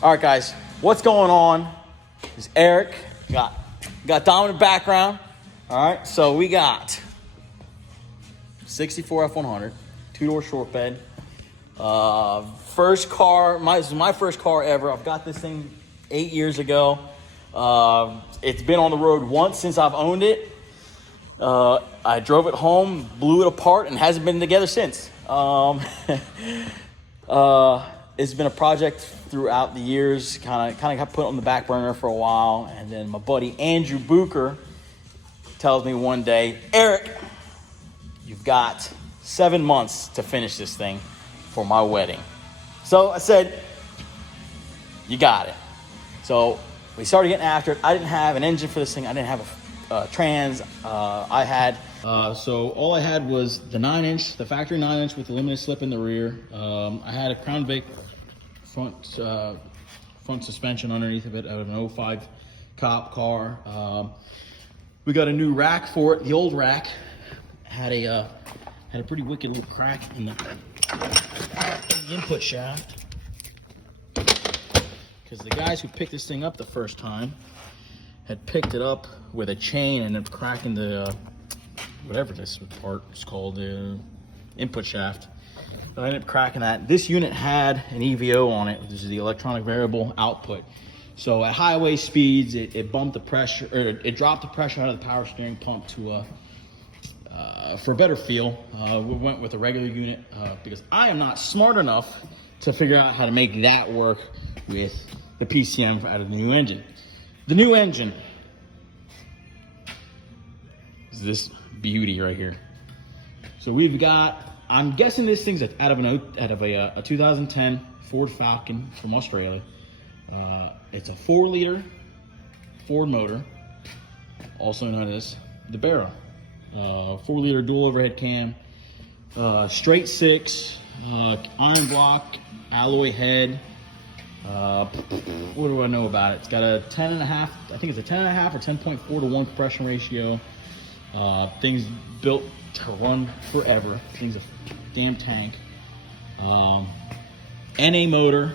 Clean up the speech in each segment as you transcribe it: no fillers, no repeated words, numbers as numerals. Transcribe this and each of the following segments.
All right, guys, what's going on? This is Eric. Got dominant background. All right, so we got 64 F100, two-door short bed. First car, this is my first car ever. I've got this thing 8 years ago. It's been on the road once since I've owned it. I drove it home, blew it apart, and hasn't been together since. It's been a project throughout the years, kind of got put on the back burner for a while, and then my buddy Andrew Booker tells me one day, Eric, you've got 7 months to finish this thing for my wedding. So I said, you got it. So we started getting after it. I didn't have an engine for this thing. I didn't have a trans. So all I had was the 9-inch, the factory 9-inch with the limited slip in the rear. I had a Crown Vic front suspension underneath of it out of an 05 cop car. We got a new rack for it. The old rack had a pretty wicked little crack in the input shaft, because the guys who picked this thing up the first time had picked it up with a chain and ended up cracking the whatever this part is called, the input shaft. So I ended up cracking that. This unit had an EVO on it. This is the electronic variable output. So at highway speeds, it bumped the pressure, or it dropped the pressure out of the power steering pump to for a better feel. We went with a regular unit because I am not smart enough to figure out how to make that work with the PCM out of the new engine. The new engine is this beauty right here. So we've got, I'm guessing this thing's out of a 2010 Ford Falcon from Australia. It's a 4-liter Ford motor, also known as the Barra. 4-liter dual overhead cam, straight 6, iron block, alloy head. What do I know about it? It's got a 10.5, I think it's a 10.5 or 10.4 to 1 compression ratio. Thing's built to run forever. Thing's a damn tank. NA motor.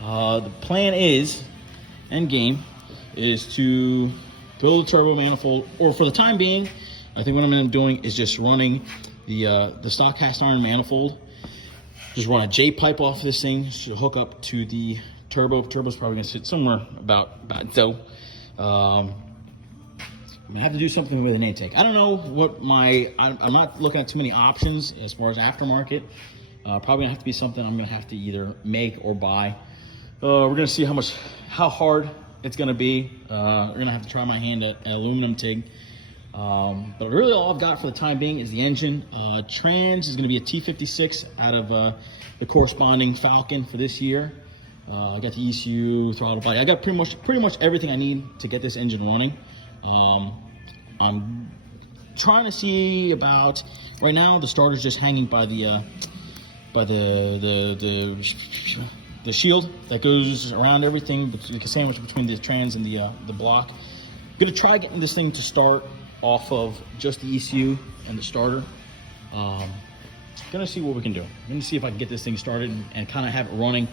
The plan is, end game, is to build a turbo manifold, or for the time being, I think what I'm going to be doing is just running the stock cast iron manifold. Just run a J pipe off this thing, should hook up to the turbo. Turbo's probably going to sit somewhere about so. I'm gonna have to do something with an intake. I don't know what I'm not looking at too many options as far as aftermarket. Probably gonna have to be something I'm gonna have to either make or buy. We're gonna see how hard it's gonna be. We're gonna have to try my hand at aluminum TIG. But really all I've got for the time being is the engine. Trans is gonna be a T56 out of the corresponding Falcon for this year. I got the ECU, throttle body. I got pretty much everything I need to get this engine running. I'm trying to see about, right now the starter's just hanging by the shield that goes around everything, like a sandwich between the trans and the block. I'm gonna try getting this thing to start off of just the ECU and the starter. Gonna see what we can do. I'm gonna see if I can get this thing started and kind of have it running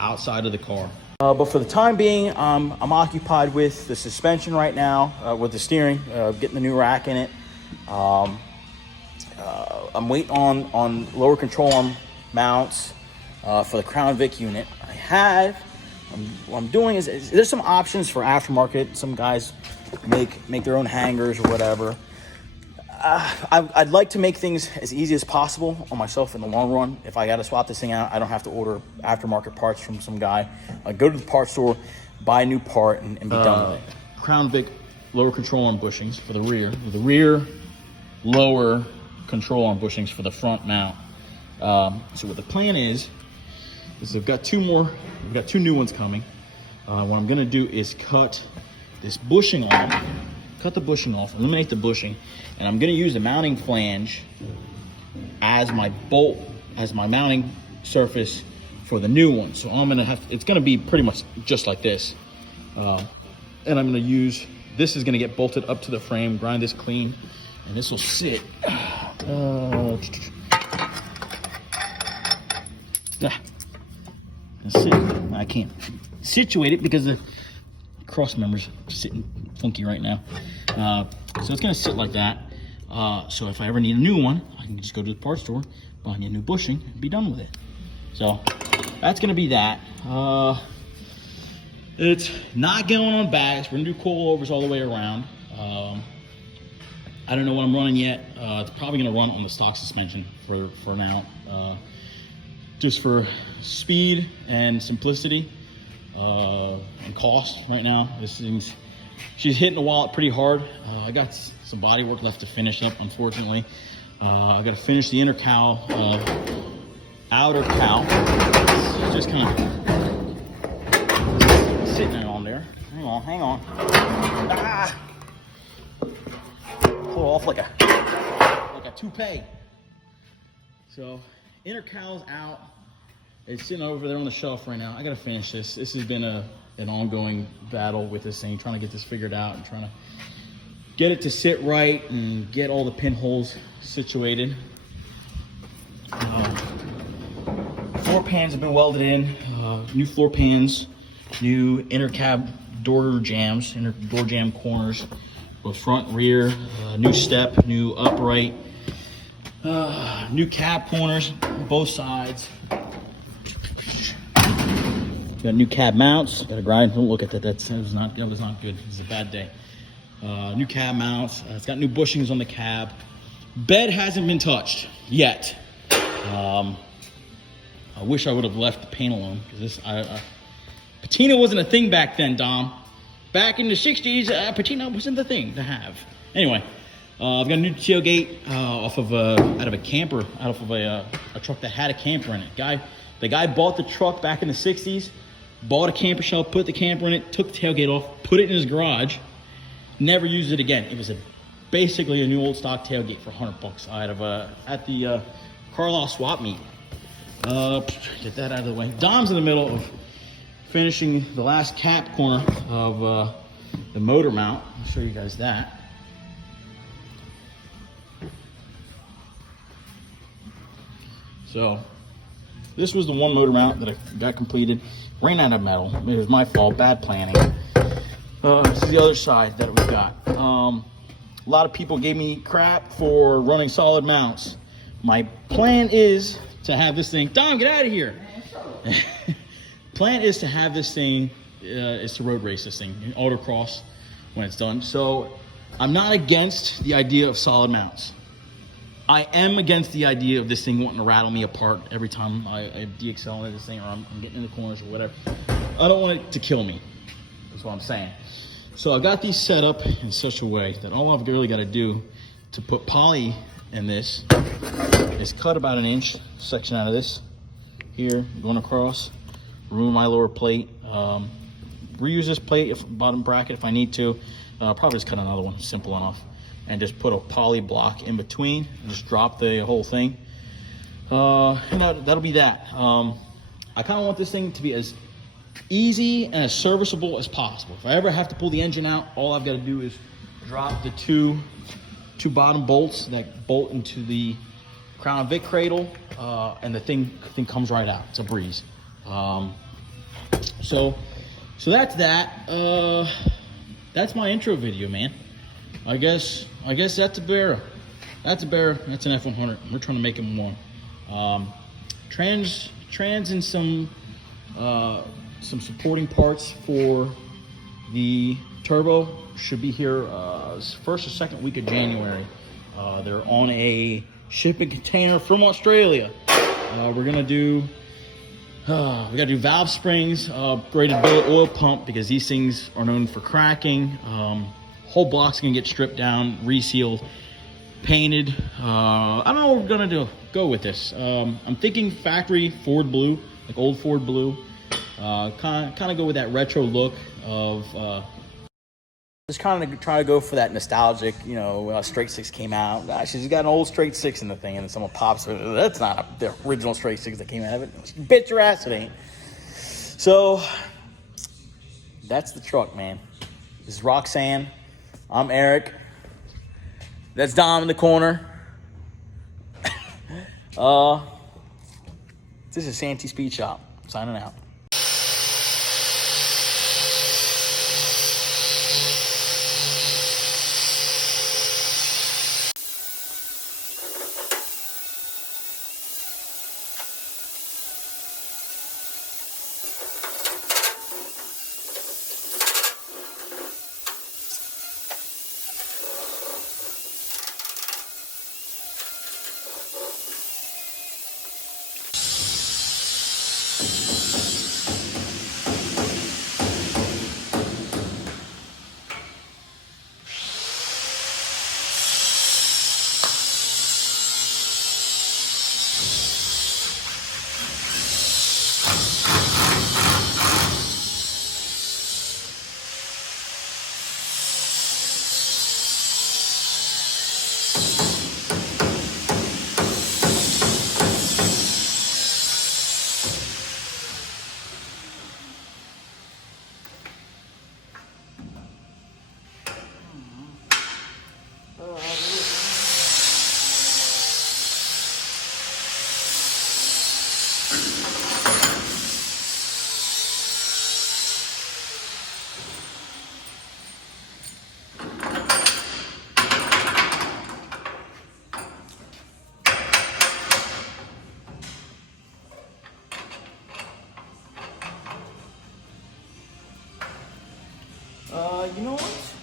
outside of the car. But for the time being, I'm occupied with the suspension right now, with the steering, getting the new rack in it. I'm waiting on lower control arm mounts for the Crown Vic unit. What I'm doing is there's some options for aftermarket. Some guys make their own hangers or whatever. I'd like to make things as easy as possible on myself in the long run. If I got to swap this thing out, I don't have to order aftermarket parts from some guy. I go to the parts store, buy a new part, and be done with it. Crown Vic lower control arm bushings for the rear. The rear lower control arm bushings for the front mount. So what the plan is we've got two new ones coming. What I'm going to do is cut this bushing off. Cut the bushing off, eliminate the bushing, and I'm going to use the mounting flange as my bolt, as my mounting surface for the new one. So I'm going to it's going to be pretty much just like this. And I'm going to use, this is going to get bolted up to the frame, grind this clean, and this will sit. I can't situate it because the cross member's sitting funky right now. So it's gonna sit like that. So if I ever need a new one, I can just go to the parts store, buy me a new bushing, and be done with it. So that's gonna be that. It's not going on bags. We're gonna do coilovers all the way around. I don't know what I'm running yet. It's probably gonna run on the stock suspension for now. Just for speed and simplicity and cost right now. This thing's, she's hitting the wallet pretty hard. I got some body work left to finish up, unfortunately. I got to finish the inner cowl, outer cowl. It's just kind of sitting there on there. Hang on. Ah! Pull off like a toupee. So inner cowl's out. It's sitting over there on the shelf right now. I gotta finish this. This has been an ongoing battle with this thing, trying to get this figured out and trying to get it to sit right and get all the pinholes situated. Floor pans have been welded in. New floor pans, new inner cab door jams, inner door jam corners, both front, rear, new step, new upright, new cab corners, both sides. Got new cab mounts. Got to grind. Don't look at that. That was not good. It was a bad day. New cab mounts. It's got new bushings on the cab. Bed hasn't been touched yet. I wish I would have left the paint alone because this patina wasn't a thing back then, Dom. Back in the 60s, patina wasn't the thing to have. Anyway, I've got a new tailgate out of a camper, out of a truck that had a camper in it. The guy bought the truck back in the 60s, bought a camper shell, put the camper in it, took the tailgate off, put it in his garage, never used it again. It was basically a new old stock tailgate for $100 out of at the Carlisle swap meet. Get that out of the way. Dom's in the middle of finishing the last cap corner of the motor mount. I'll show you guys that. So this was the one motor mount that I got completed. Ran out of metal. It was my fault. Bad planning. This is the other side that we've got. A lot of people gave me crap for running solid mounts. My plan is to have this thing. Dom, get out of here. Plan is to have this thing, is to road race this thing, autocross when it's done. So I'm not against the idea of solid mounts. I am against the idea of this thing wanting to rattle me apart every time I DXL into this thing, or I'm getting in the corners or whatever. I don't want it to kill me, is what I'm saying. So I got these set up in such a way that all I've really got to do to put poly in this is cut about an inch section out of this here, going across, remove my lower plate, reuse this plate, bottom bracket if I need to. Probably just cut another one, simple enough. And just put a poly block in between and just drop the whole thing. And that'll be that. I kind of want this thing to be as easy and as serviceable as possible. If I ever have to pull the engine out, all I've got to do is drop the two bottom bolts that bolt into the Crown Vic cradle, and the thing comes right out. It's a breeze. So that's that. That's my intro video, man. I guess that's a Barra. That's a Barra. That's an F100. We're trying to make it more. Trans and some supporting parts for the turbo should be here first or second week of January. They're on a shipping container from Australia. We're gonna do. We gotta do valve springs, upgraded billet oil pump because these things are known for cracking. Whole block's gonna get stripped down, resealed, painted. I don't know what we're gonna go with this. I'm thinking factory Ford blue, like old Ford blue. Kind of go with that retro look of. Just kind of try to go for that nostalgic, when Straight Six came out. Gosh, she's got an old Straight Six in the thing, and then someone pops it. That's not the original Straight Six that came out of it. Bet your ass it ain't. So that's the truck, man. This is Roxanne. I'm Eric. That's Dom in the corner. This is Santee Speed Shop. Signing out. You know what?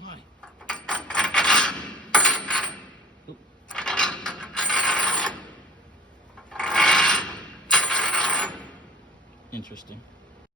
Why? Oop. Interesting.